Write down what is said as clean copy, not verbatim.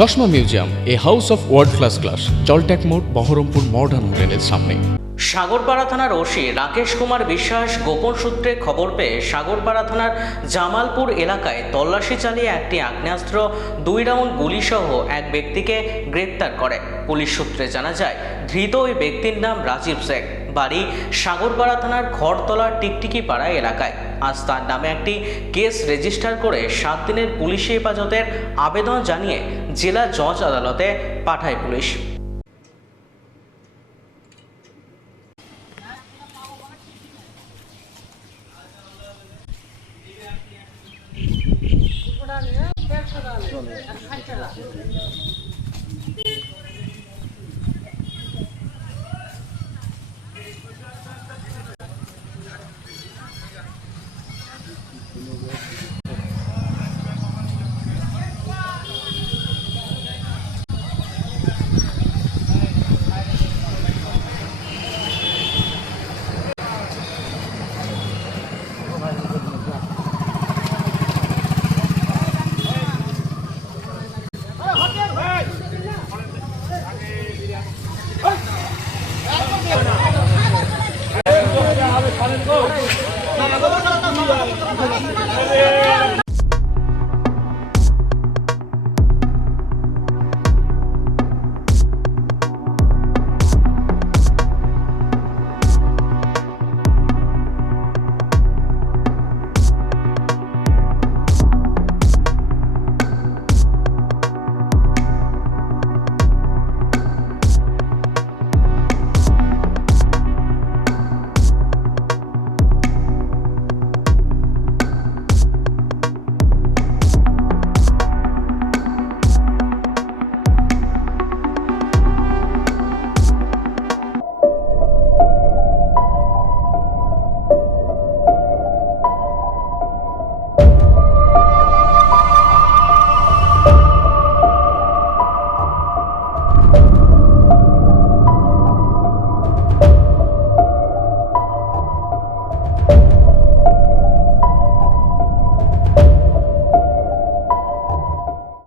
চশমা museum, a house of world class, জলট্যাক মোড়, বহরমপুর মডার্ন হোটেলের সামনে। সাগরপাড়া থানার ওসি রাকেশ কুমার বিশ্বাস গোপন সূত্রে খবর পেয়ে সাগরপাড়া থানার জামালপুর এলাকায় তল্লাশি চালিয়ে একটি আগ্নেয়াস্ত্র, 2 রাউন্ড গুলিসহ এক ব্যক্তিকে গ্রেপ্তার করে। পুলিশ সূত্রে জানা যায়, ধৃত ওই ব্যক্তির নাম রাজীব শেখ, বাড়ি সাগরপাড়া থানার খড়তলা টিকটিকি পাড়া এলাকায়। আজ তার নামে একটি কেস রেজিস্টার করে 7 দিনের পুলিশি হেফাজতের আবেদন জানিয়ে জেলা জজ আদালতে পাঠায় পুলিশ। চলে